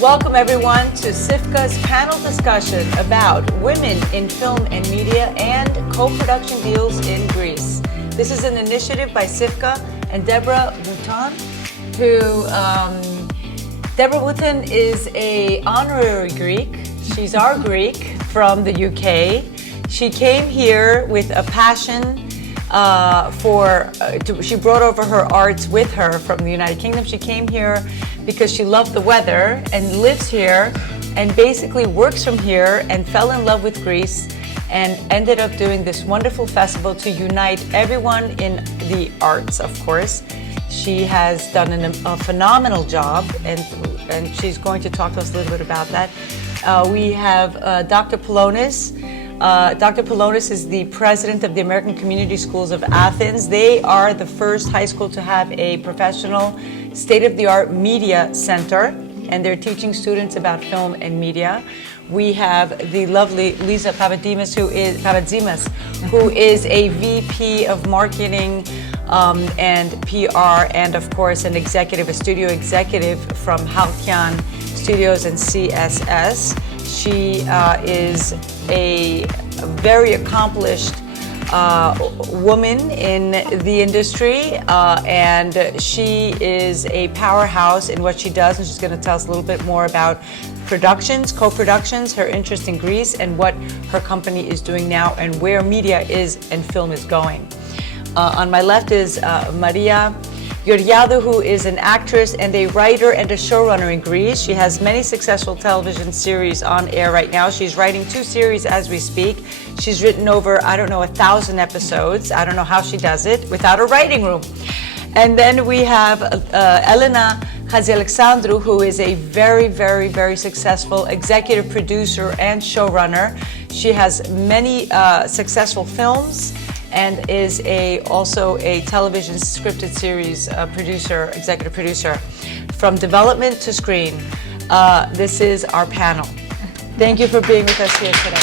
Welcome everyone to SIFCA's panel discussion about women in film and media and co-production deals in Greece. This is an initiative by SIFCA and Deborah Woodson, Deborah Woodson is an honorary Greek. She's our Greek from the UK. She came here with a passion she brought over her arts with her from the United Kingdom. She came here because she loved the weather and lives here and basically works from here and fell in love with Greece and ended up doing this wonderful festival to unite everyone in the arts, of course. She has done a phenomenal job and she's going to talk to us a little bit about that. We have Dr. Pelonis. Dr. Pelonis is the president of the American Community Schools of Athens. They are the first high school to have a professional state-of-the-art media center, and they're teaching students about film and media. We have the lovely Liza Papatzimas, who is a VP of marketing and PR, and of course a studio executive from Halcyon Studios and CSS. She is a very accomplished woman in the industry, and she is a powerhouse in what she does, and she's going to tell us a little bit more about productions, co-productions, her interest in Greece, and what her company is doing now, and where media is and film is going. On my left is Maria Georgiadou, who is an actress and a writer and a showrunner in Greece. She has many successful television series on air right now. She's writing 2 series as we speak. She's written over, 1,000 episodes. I don't know how she does it without a writing room. And then we have Elena Hatzialexandrou, who is a very, very, very successful executive producer and showrunner. She has many successful films and is also a television scripted series executive producer. From development to screen, this is our panel. Thank you for being with us here today.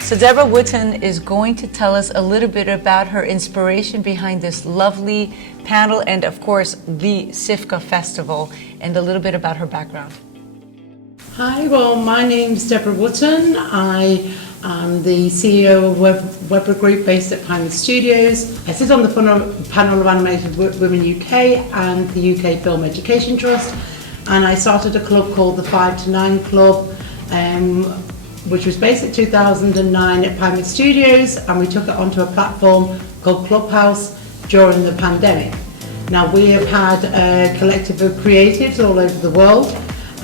So Deborah Woodson is going to tell us a little bit about her inspiration behind this lovely panel and of course the SIFCA Festival, and a little bit about her background. Hi, well, my name's Deborah Woodson. I am the CEO of Weber Group based at Pine Studios. I sit on the panel of Animated Women UK and the UK Film Education Trust, and I started a club called the 5 to 9 Club, which was based in 2009 at Pine Studios, and we took it onto a platform called Clubhouse during the pandemic. Now, we have had a collective of creatives all over the world,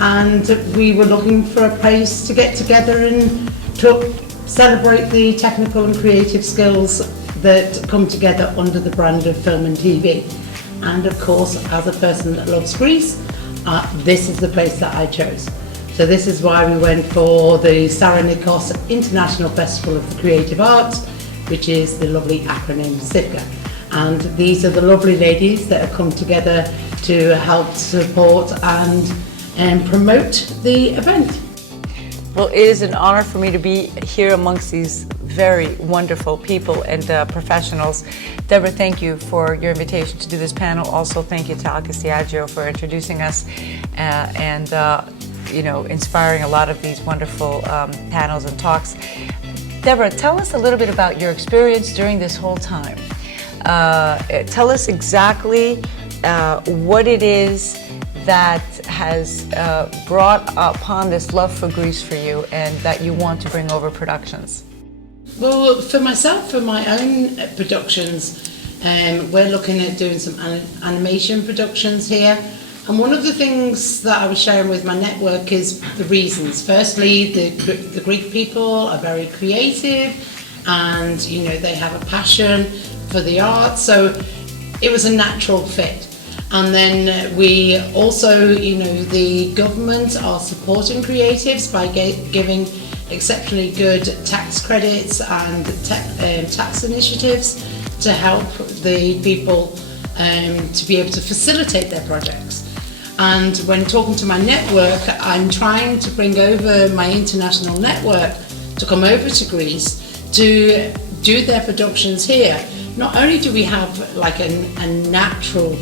and we were looking for a place to get together and to celebrate the technical and creative skills that come together under the brand of film and TV. And of course, as a person that loves Greece, this is the place that I chose. So this is why we went for the Saranikos International Festival of the Creative Arts, which is the lovely acronym SIFCA. And these are the lovely ladies that have come together to help support and promote the event. Well, it is an honor for me to be here amongst these very wonderful people and professionals. Deborah, thank you for your invitation to do this panel. Also, thank you to Alcastiaggio for introducing us and inspiring a lot of these wonderful panels and talks. Deborah, tell us a little bit about your experience during this whole time. Tell us exactly what it is that has brought upon this love for Greece for you and that you want to bring over productions. Well, for myself, for my own productions, we're looking at doing some animation productions here. And one of the things that I was sharing with my network is the reasons. Firstly, the Greek people are very creative and, they have a passion for the arts. So it was a natural fit. And then we also, the government are supporting creatives by giving exceptionally good tax credits and tax initiatives to help the people to be able to facilitate their projects. And when talking to my network, I'm trying to bring over my international network to come over to Greece to do their productions here. Not only do we have like a natural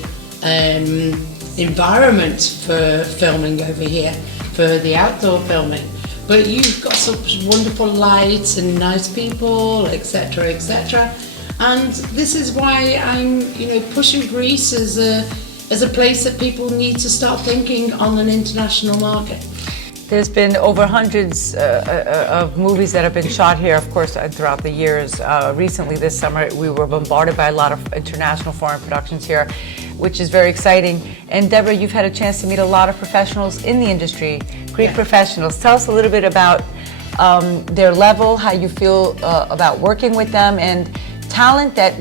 environment for filming over here, for the outdoor filming. But you've got such wonderful lights and nice people, etc., etc. And this is why I'm, pushing Greece as a place that people need to start thinking on an international market. There's been over hundreds of movies that have been shot here, of course, throughout the years. Recently, this summer, we were bombarded by a lot of international foreign productions here, which is very exciting. And Deborah, you've had a chance to meet a lot of professionals in the industry, Greek professionals. Tell us a little bit about their level, how you feel about working with them, and talent that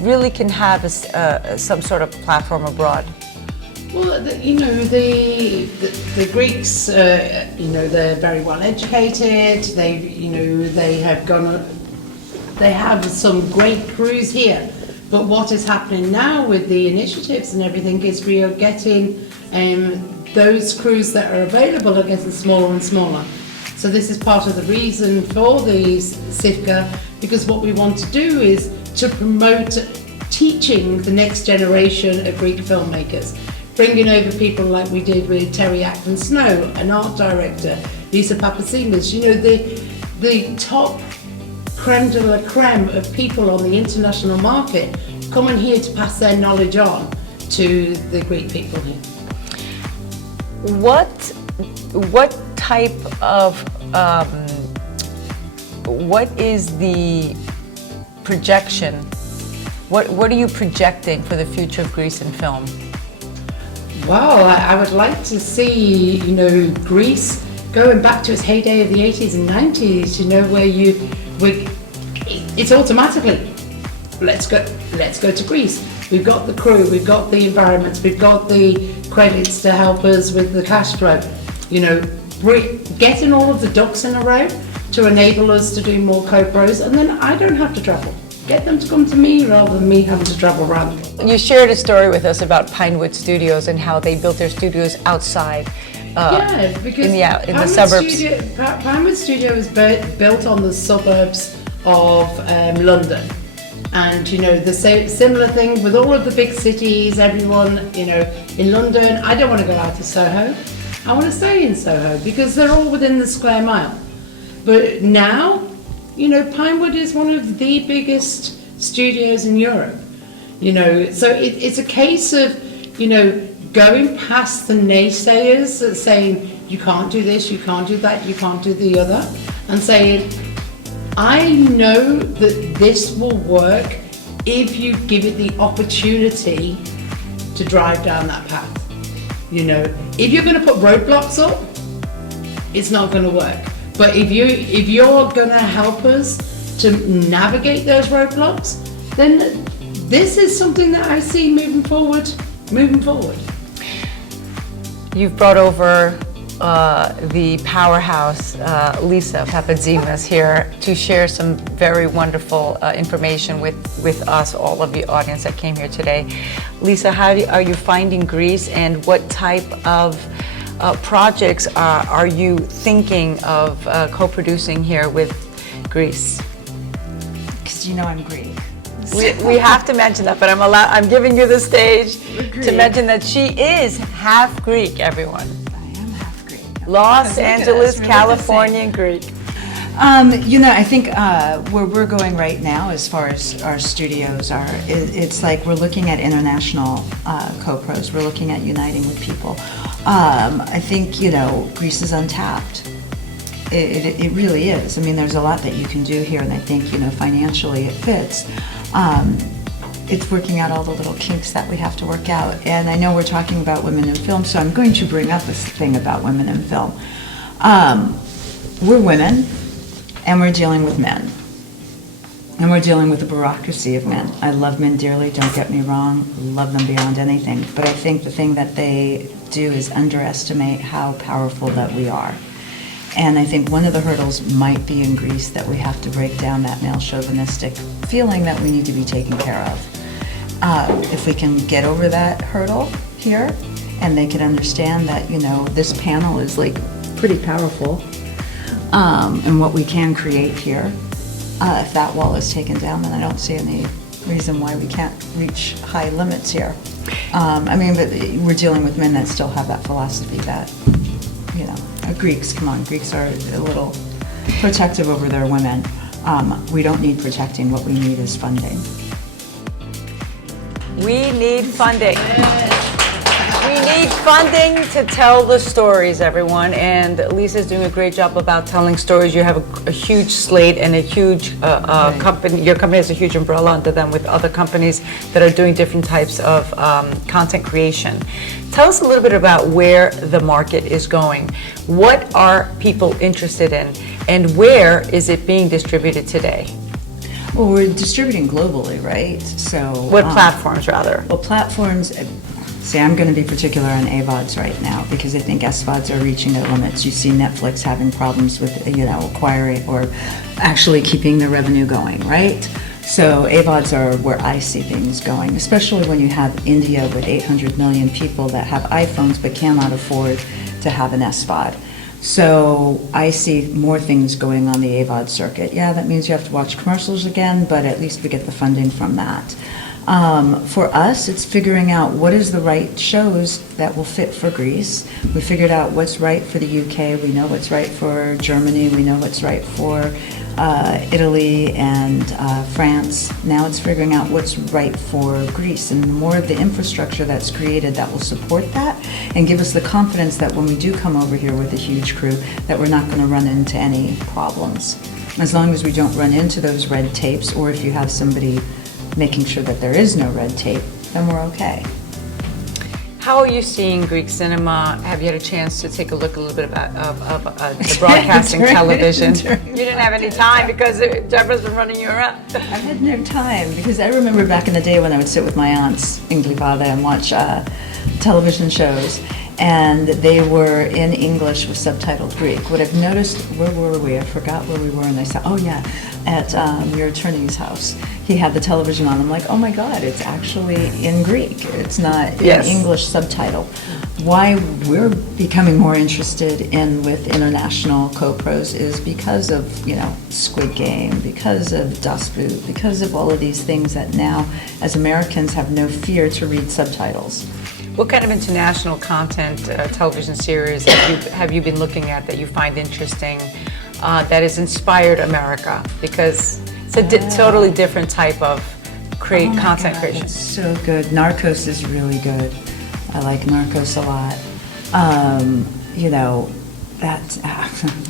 really can have some sort of platform abroad. Well, the Greeks, they're very well educated. They have some great crews here. But what is happening now with the initiatives and everything is we are getting those crews that are available are getting smaller and smaller. So this is part of the reason for the SIFCA, because what we want to do is to promote teaching the next generation of Greek filmmakers. Bringing over people like we did with Terry Ackman-Snow, an art director, Liza Papatzimas, the top creme de la creme of people on the international market coming here to pass their knowledge on to the Greek people here. What type of, what is the projection? What are you projecting for the future of Greece in film? Well, I would like to see, Greece going back to its heyday of the 80s and 90s, where it's automatically, let's go to Greece. We've got the crew, we've got the environments, we've got the credits to help us with the cash flow. Getting all of the ducks in a row to enable us to do more co-pros, and then I don't have to travel. Get them to come to me rather than me having to travel around. You shared a story with us about Pinewood Studios and how they built their studios outside. Because in the suburbs. Pinewood Studio was built on the suburbs of London. And the similar thing with all of the big cities, everyone, in London, I don't want to go out to Soho. I want to stay in Soho because they're all within the square mile. But now, Pinewood is one of the biggest studios in Europe. So it's a case of, going past the naysayers that saying, you can't do this, you can't do that, you can't do the other, and saying, I know that this will work if you give it the opportunity to drive down that path. If you're going to put roadblocks up, it's not going to work. But if you're going to help us to navigate those roadblocks, then this is something that I see moving forward. You've brought over the powerhouse, Liza Papatzimas, here to share some very wonderful information with us, all of the audience that came here today. Liza, how are you finding Greece, and what type of projects are you thinking of co-producing here with Greece? Because I'm Greek. We have to mention that, but I'm giving you the stage to mention that she is half Greek, everyone. I am half Greek. Los Angeles, Californian Greek. I think where we're going right now as far as our studios are, it's like we're looking at international co-pros. We're looking at uniting with people. I think, Greece is untapped. It really is. I mean, there's a lot that you can do here, and I think, financially it fits. It's working out all the little kinks that we have to work out. And I know we're talking about women in film, so I'm going to bring up this thing about women in film. We're women, and we're dealing with men. And we're dealing with the bureaucracy of men. I love men dearly, don't get me wrong, love them beyond anything. But I think the thing that they do is underestimate how powerful that we are. And I think one of the hurdles might be in Greece that we have to break down that male chauvinistic feeling that we need to be taken care of. If we can get over that hurdle here, and they can understand that, this panel is like pretty powerful, and what we can create here, if that wall is taken down, then I don't see any reason why we can't reach high limits here. I mean, but we're dealing with men that still have that philosophy that, you know, Greeks, come on, Greeks are a little protective over their women. We don't need protecting. What we need is funding. We need funding. We need funding to tell the stories, everyone. And Lisa's doing a great job about telling stories. You have a huge slate and a huge company. Your company has a huge umbrella under them with other companies that are doing different types of content creation. Tell us a little bit about where the market is going. What are people interested in? And where is it being distributed today? Well, we're distributing globally, right? So What platforms, rather? Well, platforms. See, I'm going to be particular on AVODs right now because I think SVODs are reaching their limits. You see Netflix having problems with, you know, acquiring or actually keeping their revenue going, right? So AVODs are where I see things going, especially when you have India with 800 million people that have iPhones but cannot afford to have an SVOD. So I see more things going on the AVOD circuit. Yeah, that means you have to watch commercials again, but at least we get the funding from that. For us, it's figuring out what is the right shows that will fit for Greece. We figured out what's right for the UK. We know what's right for Germany. We know what's right for Italy and France. Now it's figuring out what's right for Greece, and more of the infrastructure that's created that will support that and give us the confidence that when we do come over here with a huge crew, that we're not going to run into any problems. As long as we don't run into those red tapes, or if you have somebody making sure that there is no red tape, then we're okay. How are you seeing Greek cinema? Have you had a chance to take a look a little bit of the broadcasting television? You didn't have any time because Deborah's been running you around. I've had no time because I remember back in the day when I would sit with my aunts in Glivada and watch television shows, and they were in English with subtitled Greek. What I've noticed, where were we? I forgot where we were, and I said, oh yeah, at your attorney's house. He had the television on. I'm like, oh my God, it's actually in Greek. It's not in English subtitle. Why we're becoming more interested in with international co-pros is because of, you know, Squid Game, because of Dust Boot, because of all of these things that now, as Americans, have no fear to read subtitles. What kind of international content, television series have you been looking at that you find interesting, that has inspired America? Because it's a totally different type of content creation. It's so good. Narcos is really good. I like Narcos a lot. You know, that's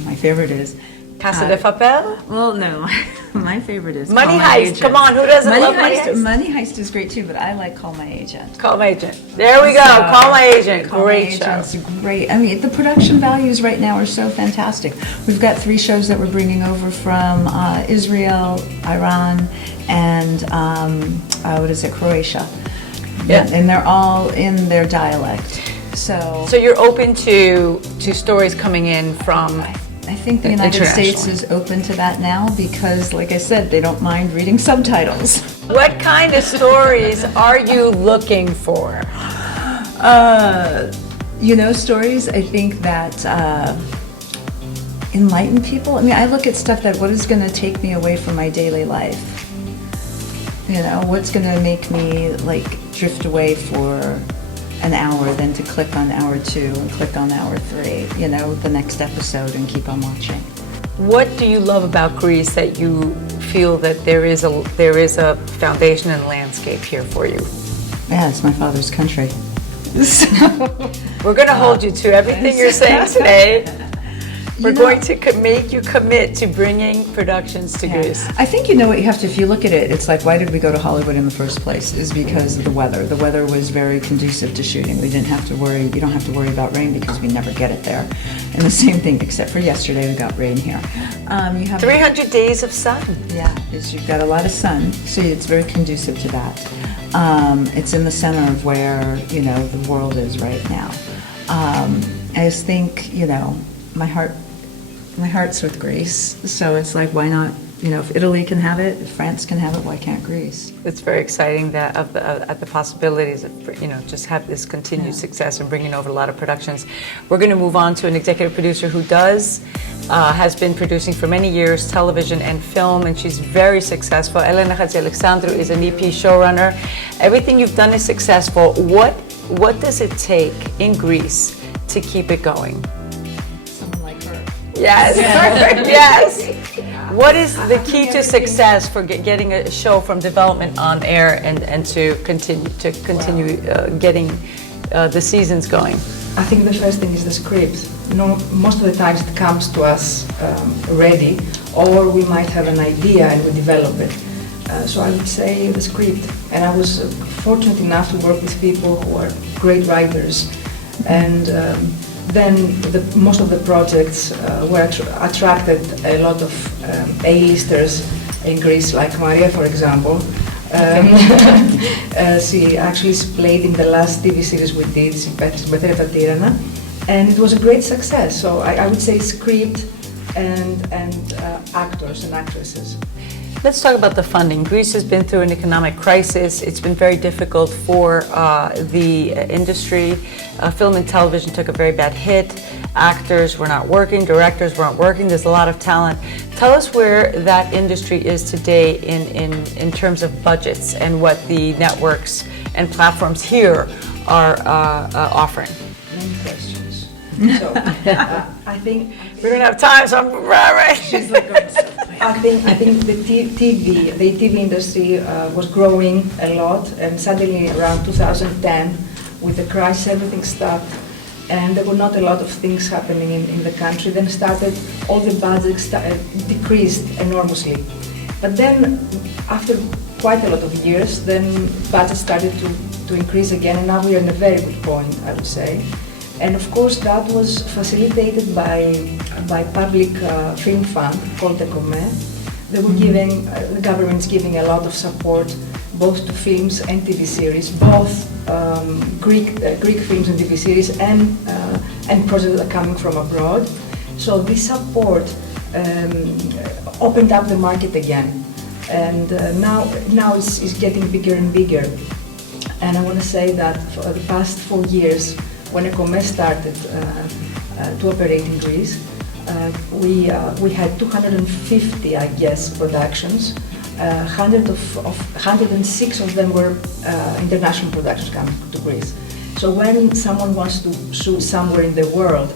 my favorite is Casa de Papel? Well, no. My favorite is Money Call My Heist. Agent. Come on, who doesn't love Money Heist? Money Heist is great too, but I like Call My Agent. Call My Agent. There we go. Call My Agent. Great show. It's great. I mean, the production values right now are so fantastic. We've got 3 shows that we're bringing over from Israel, Iran, and Croatia. Yeah. And they're all in their dialect. So you're open to stories coming in from. I think the United States is open to that now because, like I said, they don't mind reading subtitles. What kind of stories are you looking for? You know, stories, I think that enlighten people. I mean, I look at stuff that what is going to take me away from my daily life? You know, what's going to make me, like, drift away for an hour, then to click on hour 2 and click on hour 3, you know, the next episode and keep on watching. What do you love about Greece that you feel that there is a foundation and landscape here for you? Yeah, it's my father's country. We're going to hold you to everything you're saying today. We're going to make you commit to bringing productions to Greece. I think you know what you have to, if you look at it, it's like, why did we go to Hollywood in the first place? Is because of the weather. The weather was very conducive to shooting. We didn't have to worry, you don't have to worry about rain because we never get it there. And the same thing, except for yesterday, we got rain here. You have 300 days of sun. Yeah, you've got a lot of sun, so it's very conducive to that. It's in the center of where, you know, the world is right now. I just think, you know, my heart's with Greece, so it's like, why not, if Italy can have it, if France can have it, why can't Greece? It's very exciting that at the possibilities of just have this continued success and bringing over a lot of productions. We're going to move on to an executive producer who has been producing for many years television and film, and she's very successful. Elena Hatzialexandrou is an EP showrunner. Everything you've done is successful. What does it take in Greece to keep it going? Someone like her. Yes, perfect. Yes. What is the key to success for getting a show from development on air and to continue getting the seasons going? I think the first thing is the script. Most of the times it comes to us ready, or we might have an idea and we develop it. So I would say the script. And I was fortunate enough to work with people who are great writers. And then most of the projects were attracted a lot of A-listers in Greece, like Maria, for example. She actually played in the last TV series we did, Tirana, and it was a great success. So I would say script and actors and actresses. Let's talk about the funding. Greece has been through an economic crisis. It's been very difficult for the industry. Film and television took a very bad hit. Actors were not working, directors weren't working. There's a lot of talent. Tell us where that industry is today in terms of budgets and what the networks and platforms here are offering. Many questions. So I think we don't have time, so I'm right. She's like, I think the TV industry was growing a lot, and suddenly around 2010, with the crisis, everything stopped, and there were not a lot of things happening in the country. Then all the budgets decreased enormously. But then, after quite a lot of years, then budgets started to increase again, and now we are in a very good point, I would say. And of course, that was facilitated by public film fund called the ECOME. They were giving, the government's giving a lot of support both to films and TV series, both Greek films and TV series and projects that are coming from abroad. So this support opened up the market again, and now it's getting bigger and bigger. And I want to say that for the past 4 years, when ECOME started to operate in Greece, we had 250, I guess, productions. 106 of them were international productions coming to Greece. So when someone wants to shoot somewhere in the world,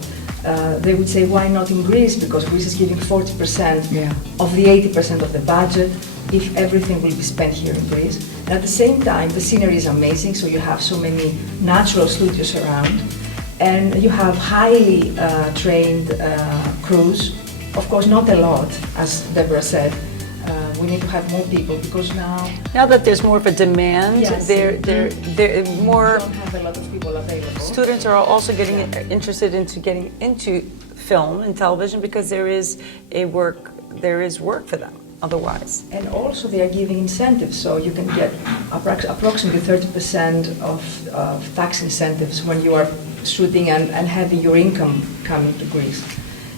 they would say, why not in Greece? Because Greece is giving 40% of the 80% of the budget if everything will be spent here in Greece. And at the same time, the scenery is amazing, so you have so many natural studios around, and you have highly trained crews. Of course, not a lot, as Deborah said. We need to have more people because now that there's more of a demand, yes, they're more. We don't have a lot of people available. Students are also getting interested into getting into film and television because there is work for them otherwise. And also they are giving incentives, so you can get approximately 30% of tax incentives when you are shooting and having your income coming to Greece.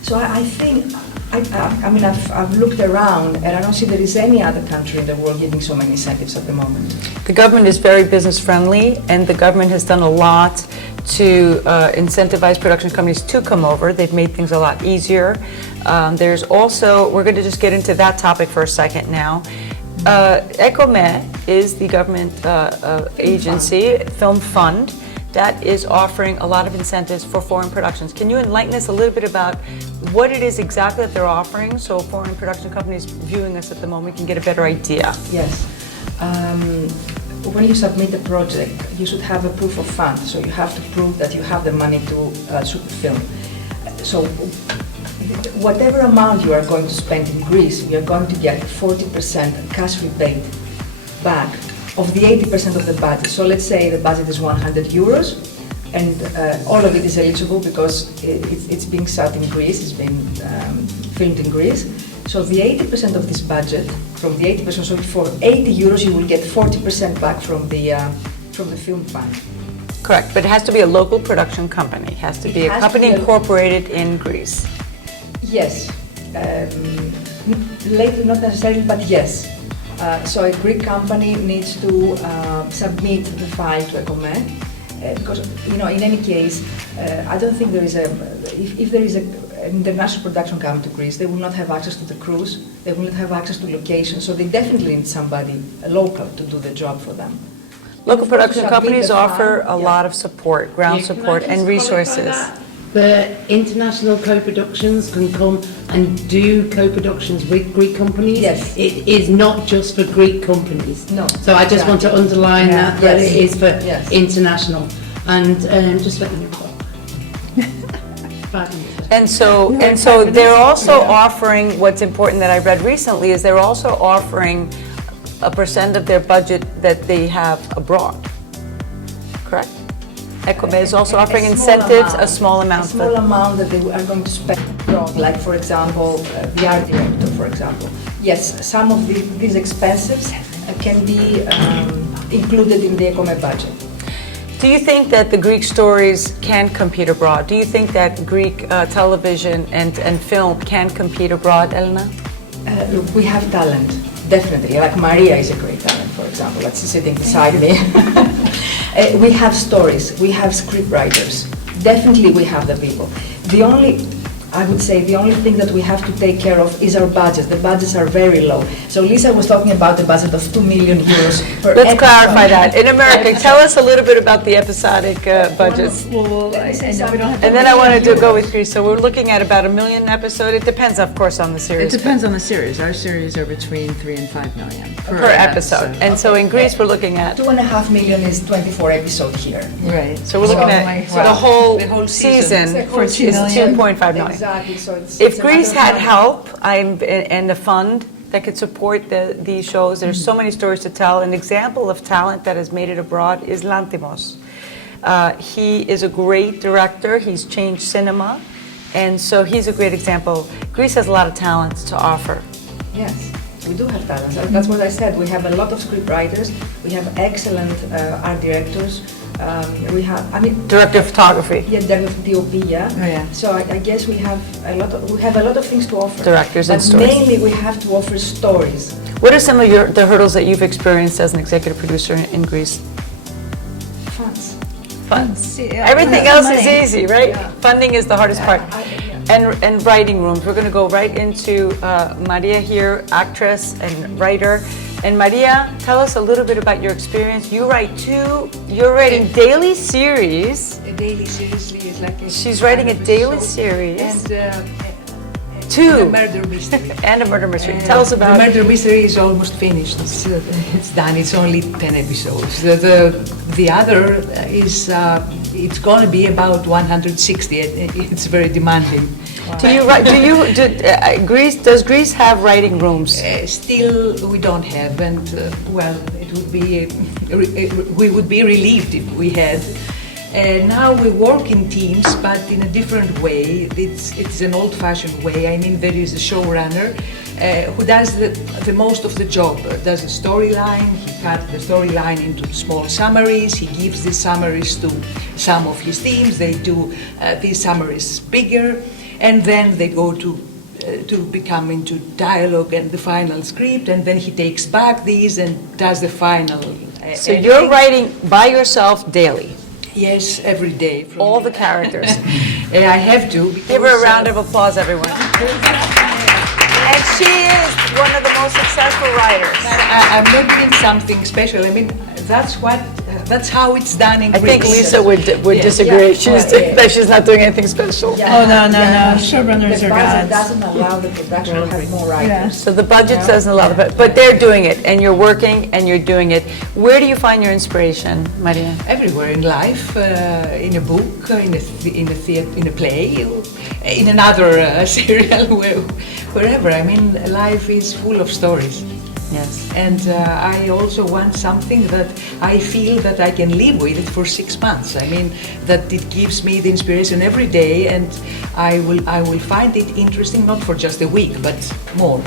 So I think, I mean, I've looked around and I don't see there is any other country in the world giving so many incentives at the moment. The government is very business friendly, and the government has done a lot to incentivize production companies to come over. They've made things a lot easier. There's also, we're going to just get into that topic for a second now. ECOME is the government agency, film fund, that is offering a lot of incentives for foreign productions. Can you enlighten us a little bit about what it is exactly that they're offering so foreign production companies viewing us at the moment can get a better idea? Yes. When you submit a project, you should have a proof of funds. So you have to prove that you have the money to shoot the film. So whatever amount you are going to spend in Greece, we are going to get 40% cash rebate back of the 80% of the budget. So let's say the budget is 100 euros, and all of it is eligible because it's being shot in Greece, it's been filmed in Greece. So the 80% of this budget, from the 80%, so for 80 euros you will get 40% back from the film fund. Correct, but it has to be a local production company. It has to be a company incorporated in Greece. Yes. Lately, not necessarily, but yes. So a Greek company needs to submit the file to ECOME, because, you know, in any case, I don't think there is if there is an international production coming to Greece, they will not have access to the crews, they will not have access to locations, so they definitely need somebody local to do the job for them. Local production Submit companies the file, offer a yeah. lot of support, ground Yeah, can I support, just and qualify resources. that? The international co-productions can come and do co-productions with Greek companies. Yes. It is not just for Greek companies. No, So I just want to underline Yeah. that Yes. it is for Yes. international. And just let me know. 5 minutes. And so they're also offering, what's important that I read recently is they're also offering a % of their budget that they have abroad, correct? ECOME is also offering incentives, a small amount. A small amount that they are going to spend abroad, like for example, the art director, for example. Yes, some of these expenses can be included in the ECOME budget. Do you think that the Greek stories can compete abroad? Do you think that Greek television and film can compete abroad, Elena? Look, we have talent, definitely. Like Maria is a great talent, for example. That's sitting beside me. We have stories, we have script writers. Definitely we have the people. I would say the only thing that we have to take care of is our budgets. The budgets are very low. So Liza was talking about the budget of 2 million euros per Let's episode. clarify that. In America, tell us a little bit about the episodic budgets. And then I wanted to go with Greece. So we're looking at about $1 million episode. It depends, of course, on the It series. depends on the series. Our series are between 3 and 5 million Per episode. And so in Greece, we're looking at, 2.5 million is 24 episodes here. Right. so we're looking at the whole season For is 2 million. 2.5 million. Exactly. So it's If a Greece matter had of help and a fund that could support these shows, there's so many stories to tell. An example of talent that has made it abroad is Lantimos. He is a great director. He's changed cinema. And so he's a great example. Greece has a lot of talents to offer. Yes, we do have talents. That's what I said. We have a lot of script writers. We have excellent art directors. We have, Director of photography. yeah, DOP, yeah. Oh, yeah. So I guess we have a lot of things to offer. Directors and but stories. mainly we have to offer stories. What are some of the hurdles that you've experienced as an executive producer in Greece? Funds. Funds. Everything else is easy, right? Yeah. Funding is the hardest part. And writing rooms. We're going to go right into Maria here, actress and writer. And Maria, tell us a little bit about your experience. You're writing daily series. A daily series is like She's writing a kind of daily soap series. and Two. a murder mystery. And a murder mystery. Tell us about The murder mystery is almost finished. It's done. It's only 10 episodes. The other is it's going to be about 160. It's very demanding. Does Greece have writing rooms? Still, we don't have, and well, it would be we would be relieved if we had. Now we work in teams, but in a different way. It's an old-fashioned way. I mean, there is a showrunner who does the most of the job. Does a storyline. He cuts the storyline into small summaries. He gives the summaries to some of his teams. They do these summaries bigger, and then they go to become into dialogue and the final script, and then he takes back these and does the final. So you're writing by yourself daily? Yes, every day. All the characters. I have to. Give her a round of applause, everyone. And she is one of the most successful writers. I'm not doing something special. I mean, that's how it's done in I think Greece. Lisa would disagree. Yeah. That she's not doing anything special. Oh, no. Showrunners The are budget gods. doesn't allow the production to have more writers. So the budget doesn't allow but they're doing it, and you're working, and you're doing it. Where do you find your inspiration, Maria? Everywhere in life, in a book, in a theater, in a play, in another serial, wherever. I mean, life is full of stories. Yes. And I also want something that I feel that I can live with it for 6 months. I mean, that it gives me the inspiration every day, and I will find it interesting, not for just a week, but more.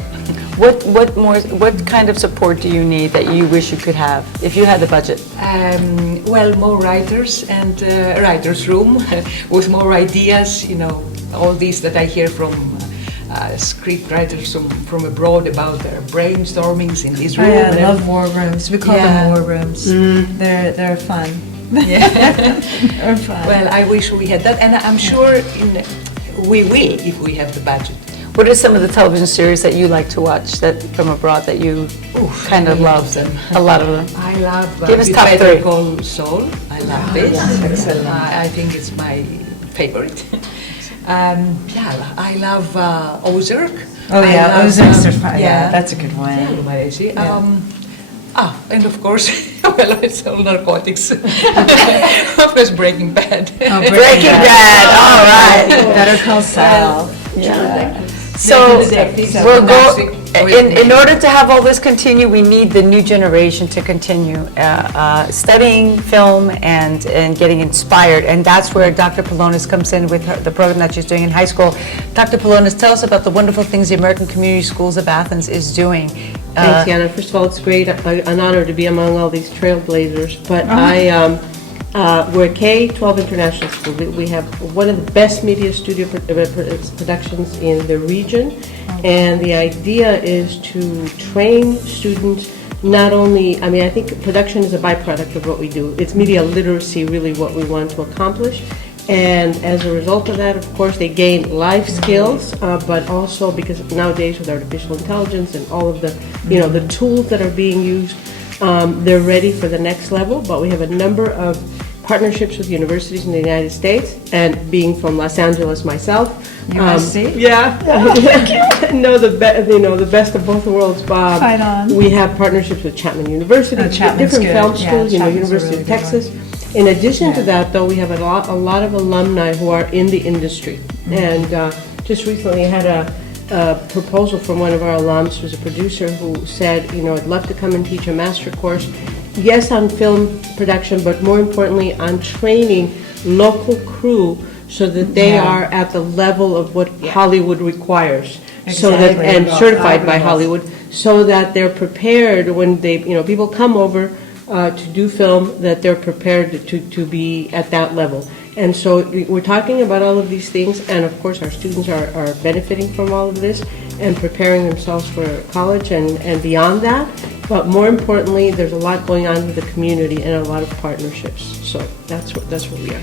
What kind of support do you need that you wish you could have if you had the budget? Well, more writers and a writer's room with more ideas, you know, all these that I hear from scriptwriters from abroad about their brainstormings in this Oh, room. yeah, I and love war rooms. We call Yeah. them war rooms. They're fun. Yeah. They're fun. Well, I wish we had that, and I'm sure we will if we have the budget. What are some of the television series that you like to watch that from abroad that you kind of love? them. A lot of them. I love Give us top Better three. Call Saul. I love this. excellent. I think it's my favorite. I love Ozark. Oh I yeah, love, Ozarks are fun. Yeah, that's a good one. And of course, well, it's all narcotics. Of course, Breaking Bad. Oh, Breaking Bad. All right. Better Call Saul. So Detectives. we'll go. Fantastic. In order to have all this continue, we need the new generation to continue studying film and getting inspired, and that's where Dr. Pelonis comes in with the program that she's doing in high school. Dr. Pelonis, tell us about the wonderful things the American Community Schools of Athens is doing. Thanks, Yanna. First of all, it's great, an honor to be among all these trailblazers. But we're a K-12 international school. We have one of the best media studio productions in the region. And the idea is to train students not only, I think production is a byproduct of what we do. It's media literacy, really, what we want to accomplish. And as a result of that, of course, they gain life skills, but also because nowadays with artificial intelligence and all of the, the tools that are being used, they're ready for the next level. But we have a number of partnerships with universities in the United States, and being from Los Angeles myself. USC? Yeah. No, the best of both worlds, Bob. Right on. We have partnerships with Chapman University, Oh, Chapman's different good. film Yeah, schools, Chapman's a University really of good Texas. In addition to Yeah. that, though, we have a lot of alumni who are in the industry. And just recently I had a proposal from one of our alums who's a producer who said, I'd love to come and teach a master course, yes, on film production, but more importantly, on training local crew so that they are at the level of what Hollywood requires. So that, Exactly. and certified by Hollywood, so that they're prepared when they, people come over to do film, that they're prepared to be at that level. And so we're talking about all of these things, and of course our students are benefiting from all of this and preparing themselves for college and beyond that. But more importantly, there's a lot going on with the community and a lot of partnerships. So that's what we are.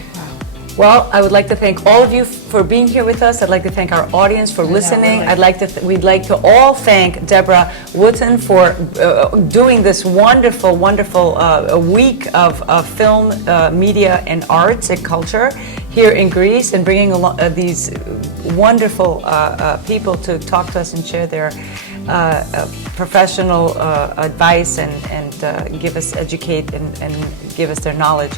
Well, I would like to thank all of you for being here with us. I'd like to thank our audience for listening. We'd like to all thank Deborah Woodson for doing this wonderful week of film, media, and arts and culture here in Greece, and bringing along these wonderful people to talk to us and share their professional advice and educate and give us their knowledge.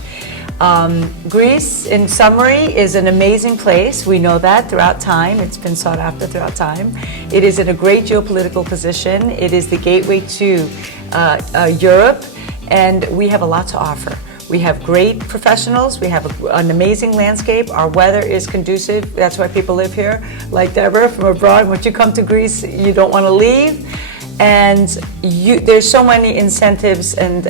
Greece, in summary, is an amazing place. We know that throughout time. It's been sought after throughout time. It is in a great geopolitical position. It is the gateway to Europe, and we have a lot to offer. We have great professionals. We have an amazing landscape. Our weather is conducive. That's why people live here. Like Deborah from abroad, once you come to Greece, you don't want to leave. And there's so many incentives and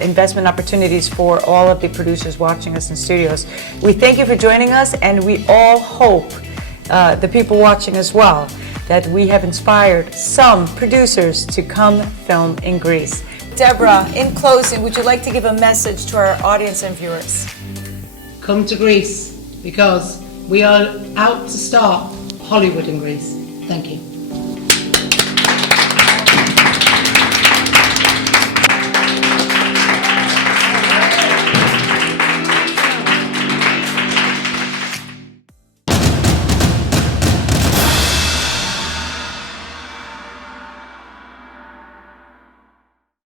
investment opportunities for all of the producers watching us in studios. We thank you for joining us, and we all hope, the people watching as well, that we have inspired some producers to come film in Greece. Deborah, in closing, would you like to give a message to our audience and viewers? Come to Greece, because we are out to start Hollywood in Greece. Thank you.